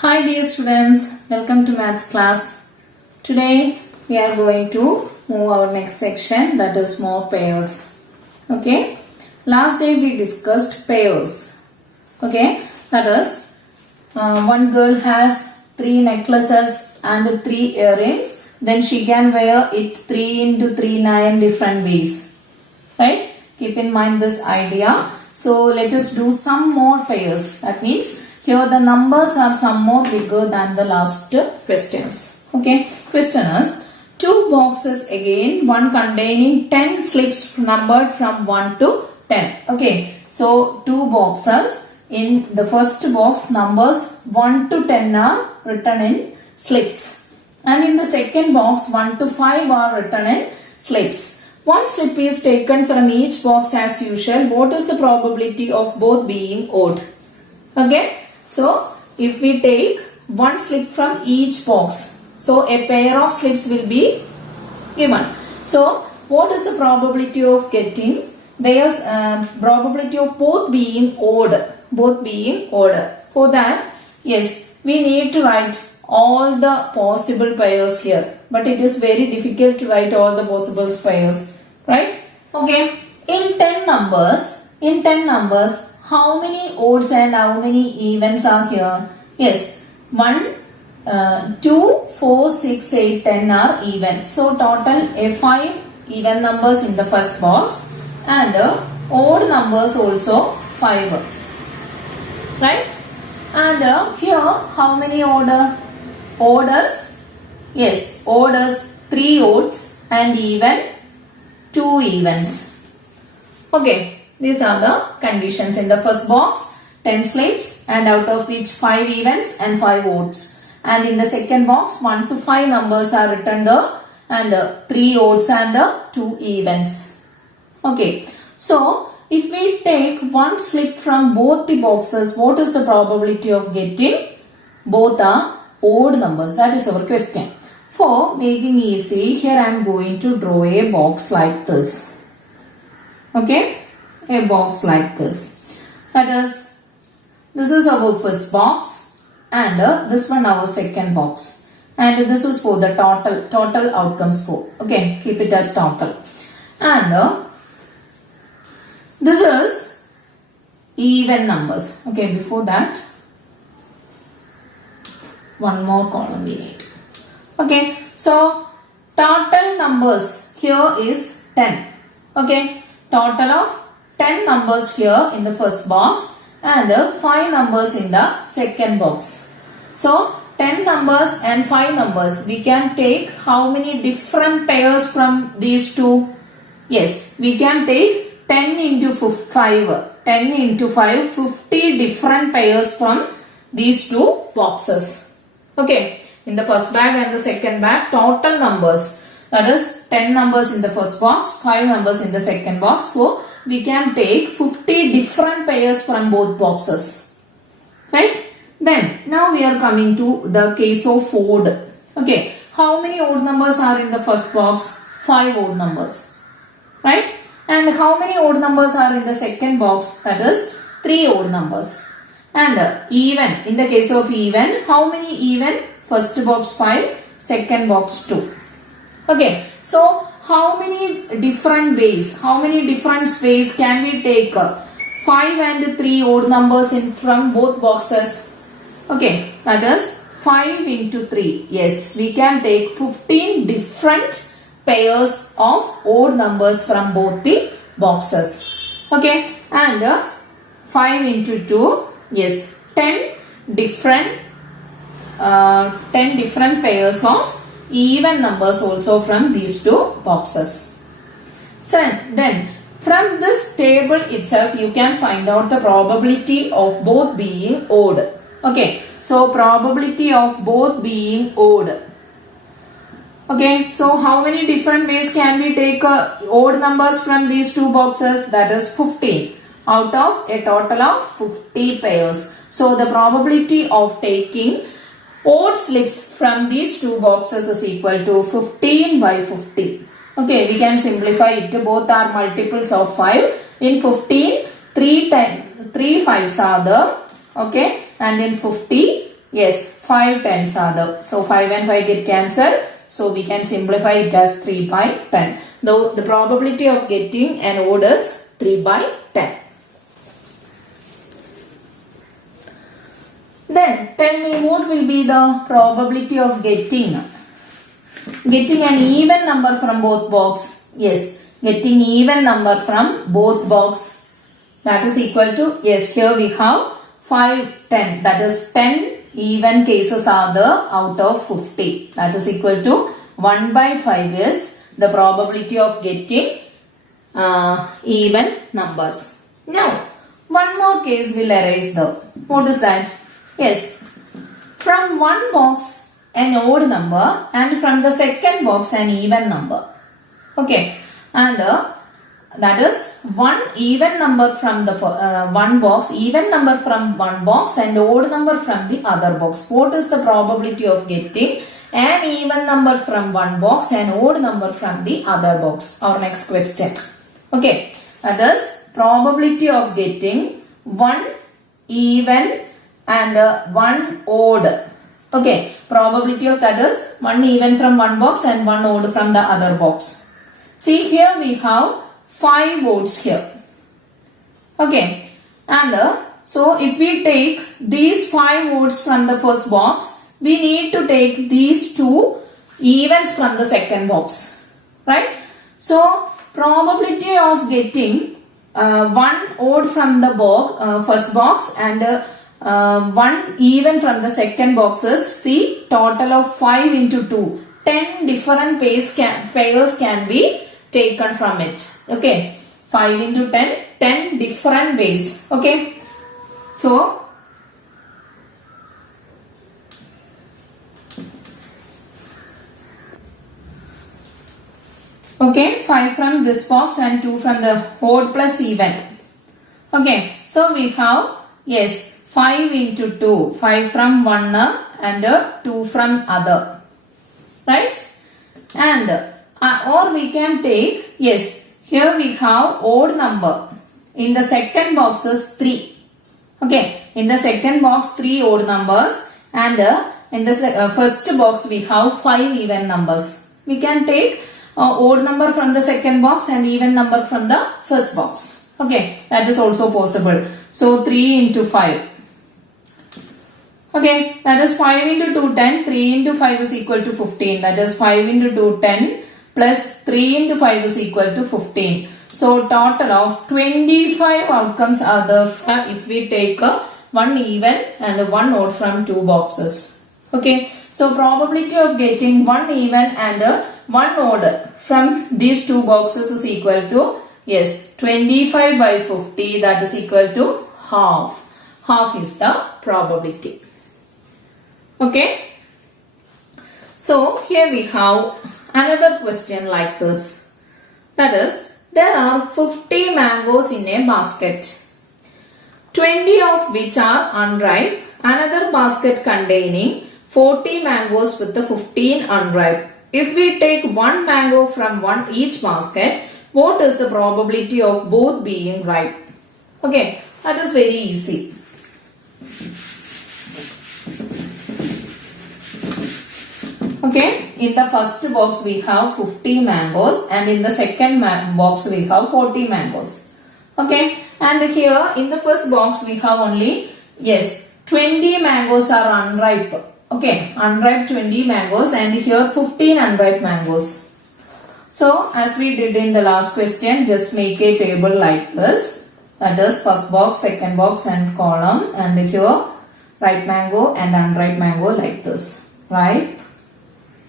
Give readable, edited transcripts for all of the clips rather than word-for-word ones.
Hi dear students, welcome to maths class. Today we are going to move our next section, that is more pairs. Okay, last day we discussed pairs. Okay, that is one girl has 3 necklaces and 3 earrings, then she can wear it 3 into 3 9 different ways. Right, keep in mind this idea. So let us do some more pairs. That means here the numbers are some more bigger than the last questions. Okay, question is 2 boxes again, one containing 10 slips numbered from 1 to 10. Okay, so 2 boxes. In the first box, numbers 1 to 10 are written in slips, and in the second box 1 to 5 are written in slips. One slip is taken from each box as usual. What is the probability of both being odd? Okay, so if we take one slip from each box, so a pair of slips will be given. So what is the probability of getting? There's probability of both being odd. For that, yes, we need to write all the possible pairs here, but it is very difficult to write all the possible pairs, right? Okay, in 10 numbers, how many odds and how many evens are here? Yes, 1, 2, 4, 6, 8, 10 are even. So total 5 even numbers in the first box and odd numbers also 5. Right? And here how many orders? Yes, orders 3 odds and even 2 evens. Okay, these are the conditions. In the first box 10 slips and out of which 5 evens and 5 odds. And in the second box 1 to 5 numbers are written there and 3 odds and 2 evens. Okay, so if we take one slip from both the boxes, what is the probability of getting? Both are odd numbers. That is our question. For making easy, here I am going to draw a box like this. Okay, a box like this. That is, this is our first box and this one our second box. And this is for the total outcomes for. Okay, keep it as total. And this is even numbers. Okay, before that, one more column we need. Okay, so total numbers here is 10. Okay, total of 10 numbers here in the first box and 5 numbers in the second box. So 10 numbers and 5 numbers, we can take how many different pairs from these two? Yes, we can take 10 into 5, 10 into 5, 50 different pairs from these two boxes. Okay, in the first bag and the second bag, total numbers, that is 10 numbers in the first box, 5 numbers in the second box. So we can take 50 different pairs from both boxes. Right? Then now we are coming to the case of odd. Okay, how many odd numbers are in the first box? 5 odd numbers. Right? And how many odd numbers are in the second box? That is 3 odd numbers. And even, in the case of even, how many even? First box 5, second box 2. Okay, so how many different ways can we take 5 and 3 odd numbers in from both boxes? Okay, that is 5 into 3. Yes, we can take 15 different pairs of odd numbers from both the boxes. Okay, and 5 into 2, yes, 10 different pairs of even numbers also from these two boxes. So then from this table itself you can find out the probability of both being odd. Okay, so probability of both being odd. Okay, so how many different ways can we take odd numbers from these two boxes? That is 15 out of a total of 50 pairs. So the probability of taking odd slips from these two boxes is equal to 15 by 50. Okay, we can simplify it. Both are multiples of 5. In 15, 3 5s are there. Okay, and in 50, Yes, 5 tens are there. So 5 and 5 get cancelled. So we can simplify it as 3 by 10. Though the probability of getting an odd is 3 by 10. Then tell me what will be the probability of getting an even number from both box. Yes, getting even number from both box. That is equal to, yes, here we have 5, 10. That is 10 even cases are there out of 50. That is equal to 1 by 5 is the probability of getting even numbers. Now, one more case will arise though. What is that? Yes, from one box an odd number and from the second box an even number. Okay, and that is one even number from the one box, even number from one box and odd number from the other box. What is the probability of getting an even number from one box and odd number from the other box? Our next question. Okay, that is probability of getting one even and one odd. Okay, probability of that is one even from one box and one odd from the other box. See, here we have 5 odds here. Okay, and so if we take these 5 odds from the first box, we need to take these 2 evens from the second box, right? So probability of getting one odd from the box, first box and one even from the second box is, see, total of 5 into 2. 10 different pairs can be taken from it. Okay, 5 into 10, 10 different ways. Okay, so okay, 5 from this box and 2 from the odd plus even. Okay, so we have, yes, 5 into 2, 5 from one and 2 from other, right? And or we can take, yes, here we have odd number. In the second box is 3. Okay, in the second box 3 odd numbers and in the first box we have 5 even numbers. We can take odd number from the second box and even number from the first box. Okay, that is also possible. So 3 into 5. Okay, that is 5 into 2, 10. 3 into 5 is equal to 15. That is 5 into 2, 10 plus 3 into 5 is equal to 15. So total of 25 outcomes are there if we take one even and one odd from 2 boxes. Okay, so probability of getting one even and one odd from these 2 boxes is equal to, yes, 25 by 50, that is equal to half. Half is the probability. Okay, so here we have another question like this. That is, there are 50 mangoes in a basket, 20 of which are unripe, another basket containing 40 mangoes with the 15 unripe. If we take one mango from each basket, what is the probability of both being ripe? Okay, that is very easy. Okay, in the first box we have 50 mangoes and in the second box we have 40 mangoes. Okay, and here in the first box we have only, yes, 20 mangoes are unripe. Okay, unripe 20 mangoes and here 15 unripe mangoes. So as we did in the last question, just make a table like this. That is first box, second box and column, and here ripe mango and unripe mango like this. Ripe,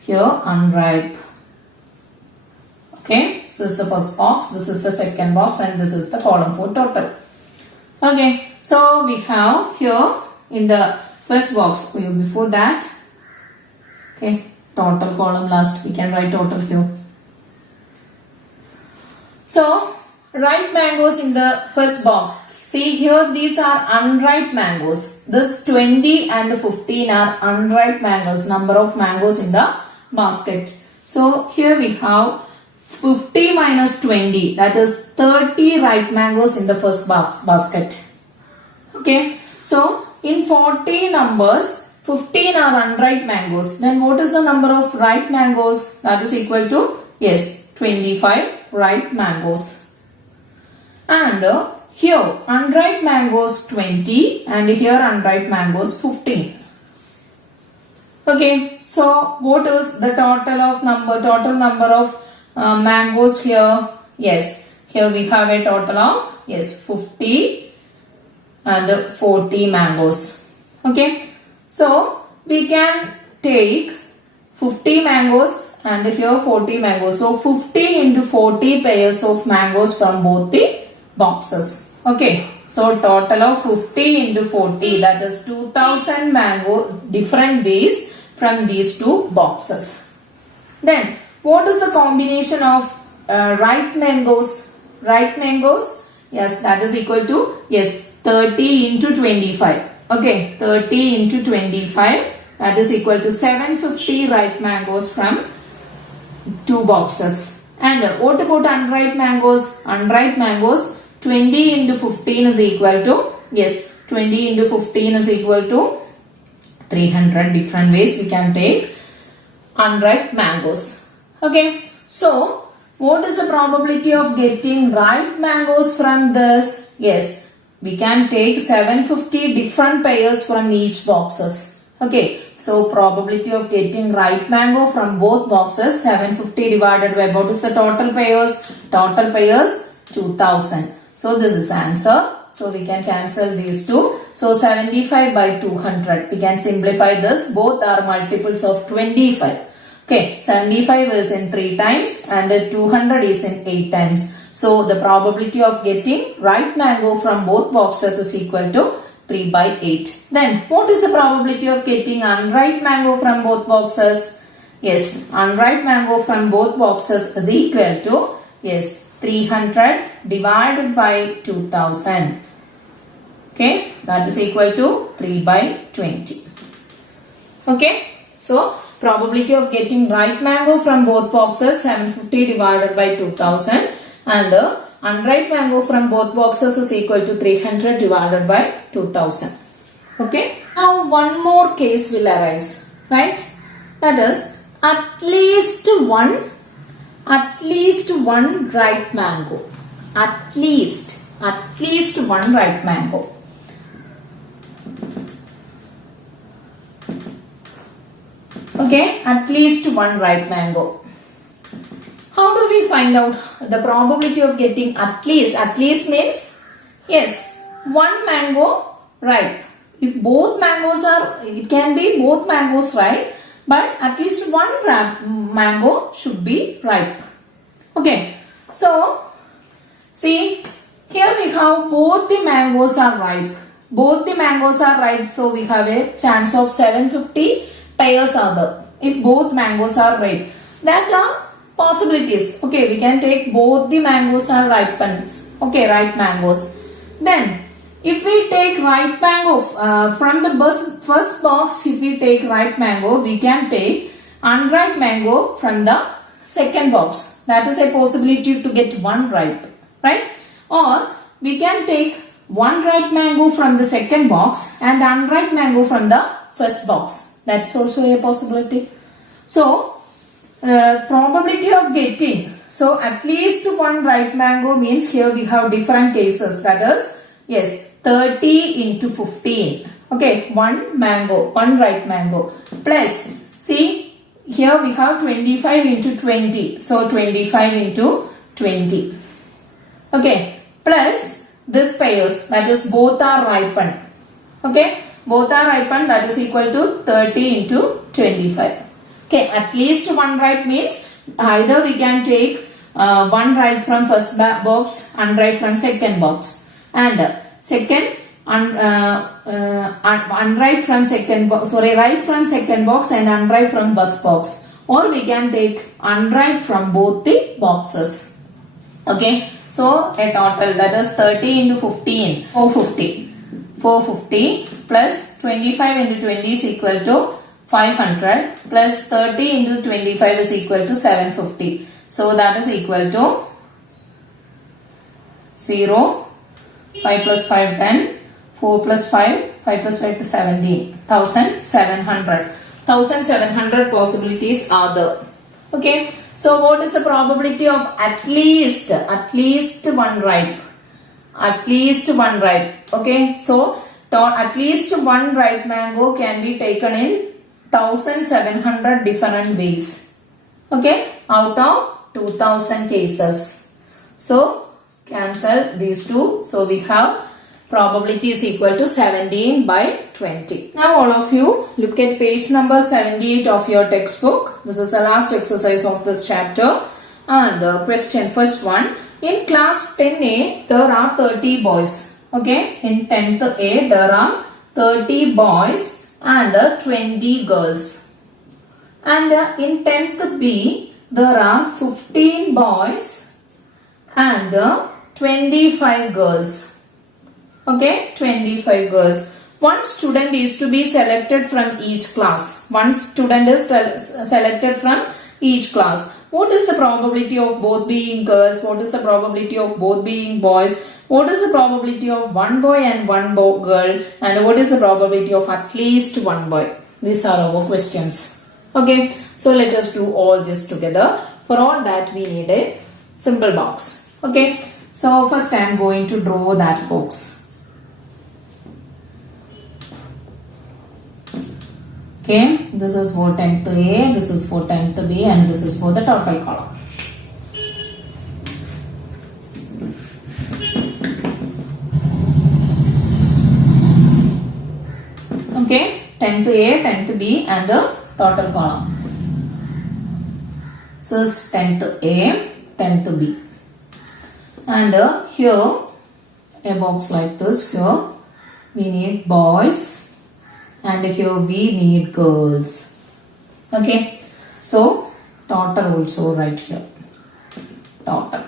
here unripe. Okay, this is the first box, this is the second box and this is the column for total. Okay, so we have here in the first box, before that, okay, total column last, we can write total here. So ripe mangoes in the first box. See here, these are unripe mangoes. This 20 and 15 are unripe mangoes, number of mangoes in the basket. So here we have 50 minus 20, that is 30 ripe mangoes in the first basket. Okay, so in 40 numbers, 15 are unripe mangoes. Then what is the number of ripe mangoes? That is equal to, yes, 25 ripe mangoes. And here unripe mangoes 20 and here unripe mangoes 15. Okay, so what is the total number of mangoes here? Yes, here we have a total of, yes, 50 and 40 mangoes. Okay, so we can take 50 mangoes and here 40 mangoes. So 50 into 40 pairs of mangoes from both the boxes. Okay, so total of 50 into 40, that is 2000 mango different ways from these two boxes. Then what is the combination of ripe mangoes? Ripe mangoes, yes, that is equal to, yes, 30 into 25. Okay, 30 into 25, that is equal to 750 ripe mangoes from two boxes. And what about unripe mangoes? Unripe mangoes, 20 into 15 is equal to, yes, 20 into 15 is equal to 300 different ways we can take unripe mangoes. Okay, so what is the probability of getting ripe mangoes from this? Yes, we can take 750 different pairs from each boxes. Okay, so probability of getting ripe mango from both boxes, 750 divided by what is the total pairs? Total pairs 2000. So this is answer. So we can cancel these two. So 75 by 200. We can simplify this. Both are multiples of 25. Okay, 75 is in 3 times and 200 is in 8 times. So the probability of getting ripe mango from both boxes is equal to 3 by 8. Then what is the probability of getting unripe mango from both boxes? Yes, unripe mango from both boxes is equal to, yes, 300 divided by 2000. Okay, that is equal to 3 by 20. Okay, so probability of getting ripe mango from both boxes, 750 divided by 2000, and unripe mango from both boxes is equal to 300 divided by 2000. Okay, now one more case will arise, right? That is at least one ripe mango. At least one ripe mango. Okay, at least one ripe mango. How do we find out the probability of getting at least? At least means, yes, one mango ripe. If both mangoes are, it can be both mangoes ripe, but at least one mango should be ripe. Okay, so see, here we have both the mangoes are ripe. Both the mangoes are ripe, so we have a chance of 750 pairs are there. If both mangoes are ripe, that are possibilities. Okay, we can take both the mangoes are ripened. Okay, ripe mangoes. Then, if we take ripe mango from the first box, if we take ripe mango, we can take unripe mango from the second box. That is a possibility to get one ripe, right? Or we can take one ripe mango from the second box and unripe mango from the first box. That's also a possibility. So, probability of getting, so at least one ripe mango means here we have different cases. That is, yes, 30 into 15. Okay, one ripe mango. Plus, see, here we have 25 into 20. So, 25 into 20. Okay, plus this pairs, that is both are ripened. Okay, both are ripened, that is equal to 30 into 25. Okay, at least one ripe means either we can take one ripe from first box, unripe from second box, and second unripe from second box, sorry, ripe from second box and unripe from first box, or we can take unripe from both the boxes. Okay, so a total, that is 30 into 15, 450. 450 plus 25 into 20 is equal to 500 plus 30 into 25 is equal to 750. So that is equal to 0, 5 plus 5, 10, 4 plus 5, 5 plus 5 to 17. 1700. 1700 possibilities are there. Okay. So what is the probability of at least one ripe? At least one ripe. Okay. So at least one ripe mango can be taken in 1700 different ways. Okay. Out of 2000 cases. So cancel these two. So we have probability is equal to 17 by 20. Now all of you look at page number 78 of your textbook. This is the last exercise of this chapter. And question first one. In class 10A there are 30 boys. Okay. In 10th A there are 30 boys and 20 girls. And in 10th B there are 15 boys and 25 girls. Okay, 25 girls. One student is to be selected from each class. One student is selected from each class. What is the probability of both being girls? What is the probability of both being boys? What is the probability of one boy and one girl? And what is the probability of at least one boy? These are our questions. Okay, so let us do all this together. For all that we need a symbol box. Okay, so first I am going to draw that box. Okay, this is for 10th A, this is for 10th B, and this is for the total column. Okay, 10th A, 10th B, and the total column. This is 10th A, 10th B. And here, a box like this, here we need boys. And here we need girls. Okay. So, total also right here. Total.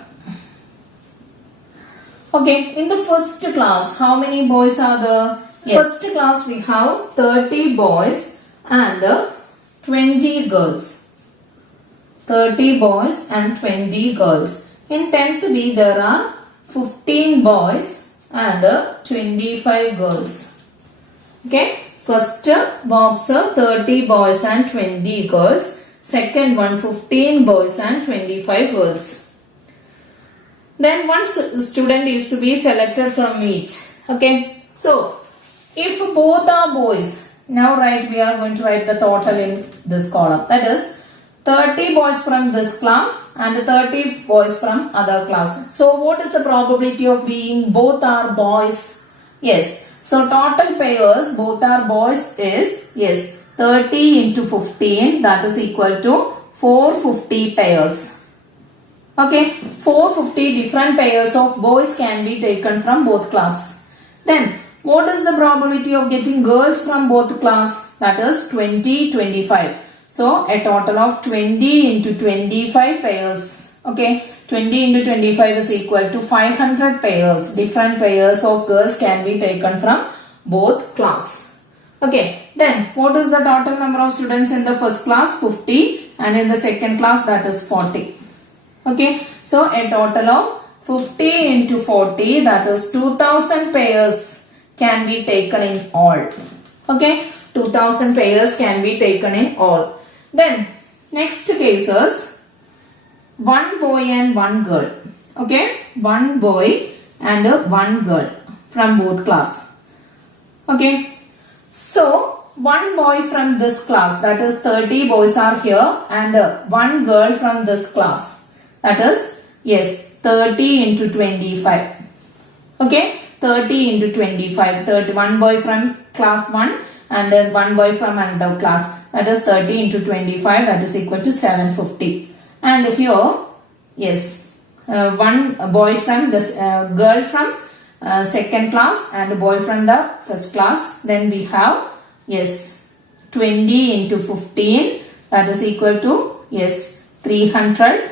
Okay. In the first class, how many boys are there? Yes. First class we have 30 boys and 20 girls. 30 boys and 20 girls. In 10th B there are 15 boys and 25 girls. Okay. First box 30 boys and 20 girls. Second one 15 boys and 25 girls. Then one student is to be selected from each. Okay. So if both are boys, now we are going to write the total in this column. That is 30 boys from this class and 30 boys from other class. So what is the probability of being both are boys? Yes. So total pairs, both are boys is, yes, 30 into 15, that is equal to 450 pairs. Okay, 450 different pairs of boys can be taken from both class. Then, what is the probability of getting girls from both class? That is 20, 25. So, a total of 20 into 25 pairs. Okay, 20 into 25 is equal to 500 pairs. Different pairs of girls can be taken from both class. Okay, then what is the total number of students in the first class? 50, and in the second class that is 40. Okay, so a total of 50 into 40, that is 2000 pairs can be taken in all. Okay, 2000 pairs can be taken in all. Then next cases, one boy and one girl. Okay, one boy and one girl from both class. Okay, so one boy from this class, that is 30 boys are here, and one girl from this class, that is, yes, 30 into 25. Okay, 30 into 25, 31 boy from class 1 and then one boy from another class, that is 30 into 25, that is equal to 750. And here, yes, one boy from this girl from second class and a boy from the first class. Then we have, yes, 20 into 15, that is equal to, yes, 300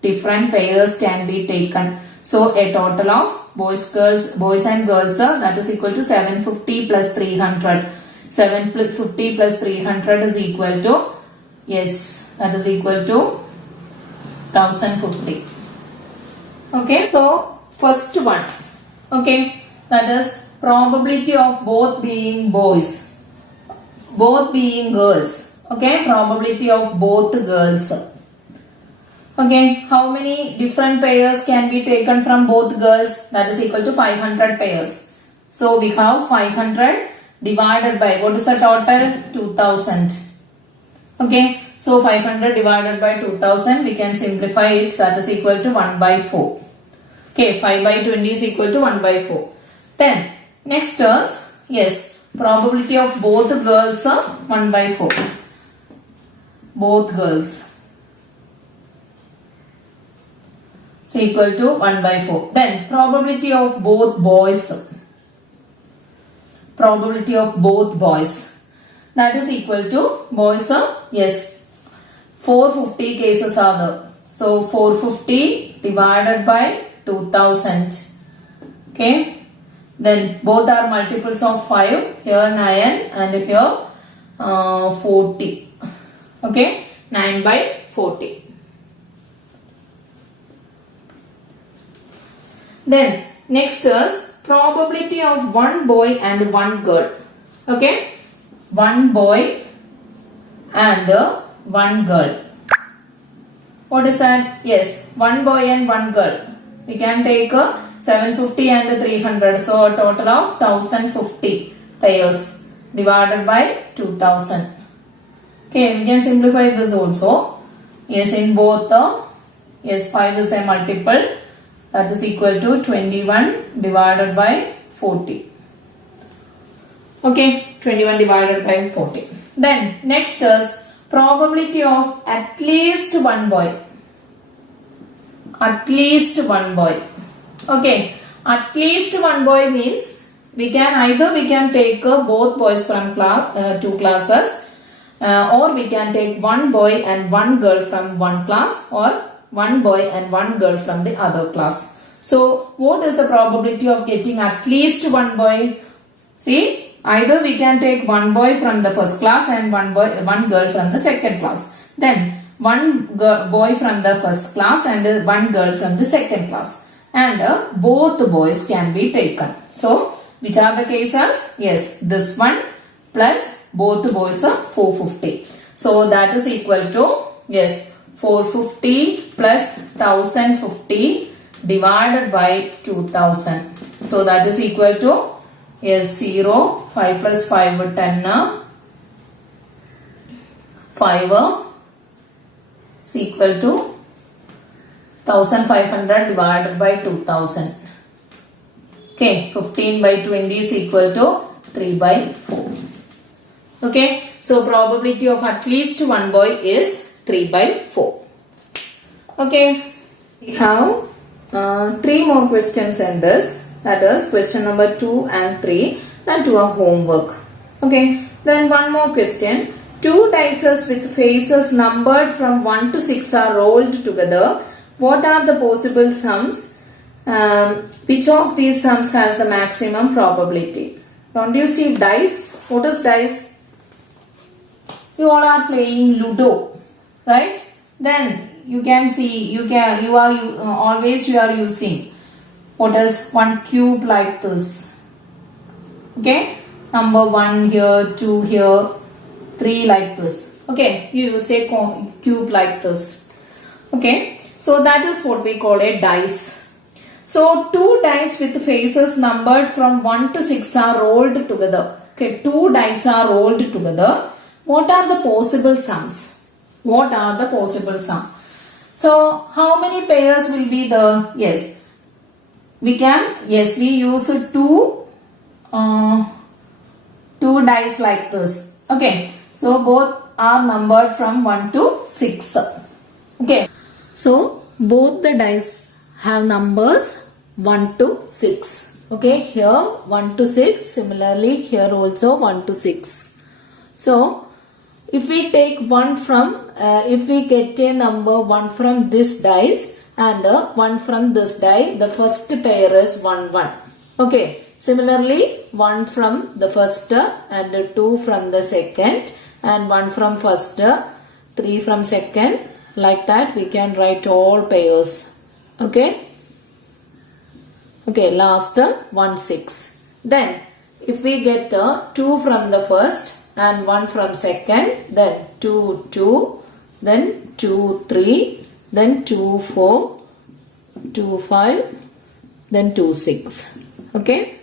different pairs can be taken. So a total of boys and girls, that is equal to 750 plus 300. 750 plus 300 is equal to, yes, that is equal to 1050. Okay, so first one, okay, that is probability of both being boys, both being girls. Okay, probability of both girls. Okay, how many different pairs can be taken from both girls? That is equal to 500 pairs. So we have 500 divided by, what is the total? 2000. Okay, so 500 divided by 2000, we can simplify it, that is equal to 1 by 4. Okay, 5 by 20 is equal to 1 by 4. Then, next is, yes, probability of both girls are 1 by 4. Both girls. So equal to 1 by 4. Then, probability of both boys. Probability of both boys. That is equal to, boys are, yes, 450 cases are there. So 450 divided by 2000. Okay. Then both are multiples of 5. Here 9 and here 40. Okay. 9 by 40. Then next is probability of one boy and one girl. Okay. One boy and one girl. What is that? Yes, one boy and one girl. We can take 750 and 300. So a total of 1050 pairs divided by 2000. Okay, we can simplify this also. Yes, in both yes, 5 is a multiple. That is equal to 21 divided by 40. Okay, 21 divided by 40. Then next is probability of at least one boy. At least one boy. Okay, at least one boy means we can take both boys from two classes, or we can take one boy and one girl from one class, or one boy and one girl from the other class. So what is the probability of getting at least one boy? See, either we can take one boy from the first class and one girl from the second class. Then one boy from the first class and one girl from the second class. And both boys can be taken. So which are the cases? Yes, this one plus both boys are 450. So that is equal to, yes, 450 plus 1050 divided by 2000. So that is equal to, yes, 0, 5 plus 5, 10, 5 is equal to 1500 divided by 2000. Okay, 15 by 20 is equal to 3 by 4. Okay, so probability of at least one boy is 3 by 4. Okay, we have 3 more questions in this. That is question number 2 and 3. Then 2 are homework. Okay. Then one more question. 2 dices with faces numbered from 1 to 6 are rolled together. What are the possible sums? Which of these sums has the maximum probability? Don't you see dice? What is dice? You all are playing Ludo, right? Then you can see you are using what is one cube like this. Okay, number 1 here, 2 here, 3 like this. Okay, you use a cube like this. Okay, so that is what we call a dice. So 2 dice with faces numbered from 1 to 6 are rolled together. Okay, 2 dice are rolled together. What are the possible sums? What are the possible sums? So how many pairs will be the, yes, we use 2 dice like this. Okay, so both are numbered from 1 to 6. Okay, so both the dice have numbers 1 to 6. Okay, here 1 to 6, similarly here also 1 to 6. So if we take one from, if we get a number 1 from this dice and 1 from this die, the first pair is 1, 1. Okay, similarly 1 from the first and 2 from the second and 1 from first, 3 from second. Like that we can write all pairs. Okay. Okay, last 1, 6. Then if we get 2 from the first and 1 from second, then 2, 2, then 2, 3, then 2, 4, 2, 5, then 2, 6. Okay.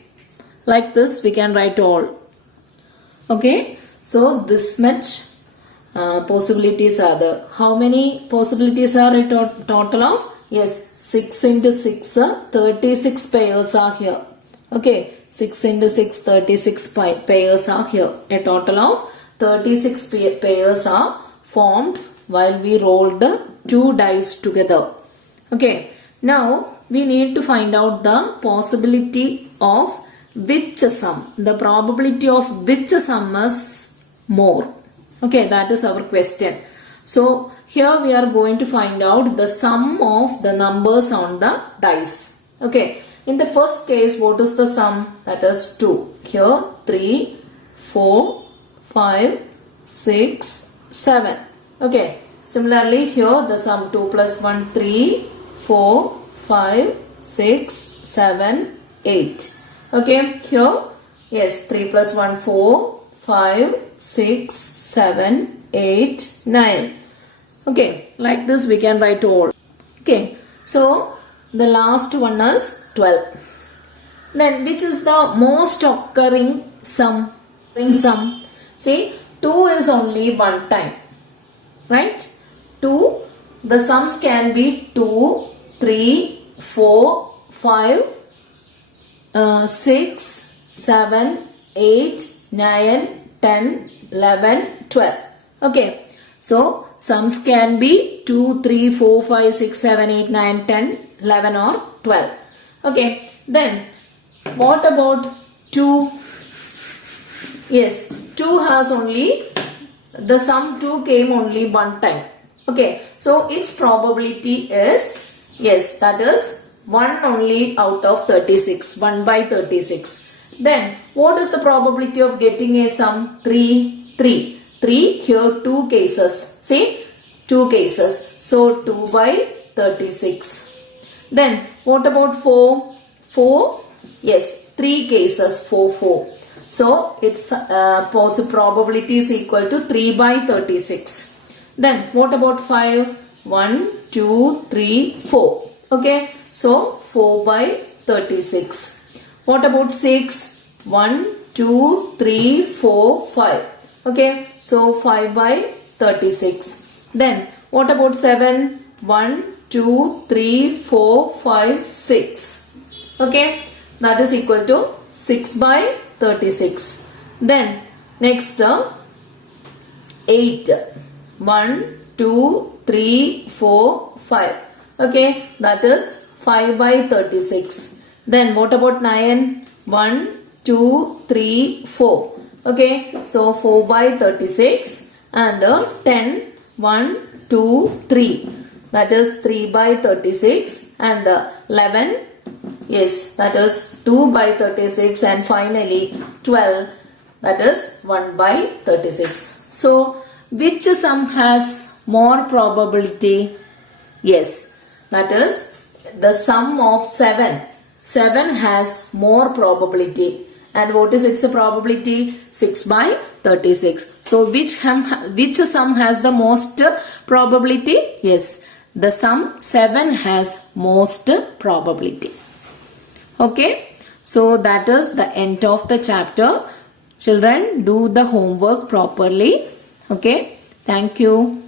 Like this we can write all. Okay. So this much possibilities are there. How many possibilities are a total of? Yes, 6 into 6, 36 pairs are here. Okay, 6 into 6, 36 pairs are here. A total of 36 pairs are formed while we rolled 2 dice together. Okay, now we need to find out the possibility of which sum. The probability of which sum is more. Okay, that is our question. So here we are going to find out the sum of the numbers on the dice. Okay, in the first case, what is the sum? That is 2. Here 3, 4, 5, 6, 7. Okay, similarly here the sum 2 plus 1, 3, 4, 5, 6, 7, 8. Okay, here yes, 3 plus 1, 4, 5, 6, 7, 8, 9. Okay, like this we can write all. Okay, so the last one is 12. Then which is the most occurring sum? See, 2 is only one time. Right? 2, the sums can be 2, 3, 4, 5, 6, 7, 8, 9, 10, 11, 12. Okay. So, sums can be 2, 3, 4, 5, 6, 7, 8, 9, 10, 11 or 12. Okay. Then, what about 2? Yes, 2 has only, the sum 2 came only one time. Okay. So, its probability is, yes, that is 1 only out of 36, 1 by 36. Then, what is the probability of getting a sum? 3, 3. 3, here 2 cases. See, 2 cases. So, 2 by 36. Then, what about 4? 4, yes, 3 cases, 4, 4. So, its probability is equal to 3 by 36. Then, what about 5? 1, 2, 3, 4. Okay, so 4 by 36. What about 6? 1, 2, 3, 4, 5. Okay, so 5 by 36. Then, what about 7? 1, 2, 3, 4, 5, 6. Okay, that is equal to 6 by 36. Then, next 8. 1, 2, 3, 4, 5. Okay, that is 5 by 36. Then, what about 9? 1, 2, 3, 4. Okay, so 4 by 36 and 10, 1, 2, 3. That is 3 by 36 and 11, yes, that is 2 by 36 and finally 12, that is 1 by 36. So, which sum has more probability? Yes, that is the sum of 7. 7 has more probability. And what is its probability? 6 by 36. So, which sum has the most probability? Yes, the sum 7 has most probability. Okay. So, that is the end of the chapter. Children, do the homework properly. Okay. Thank you.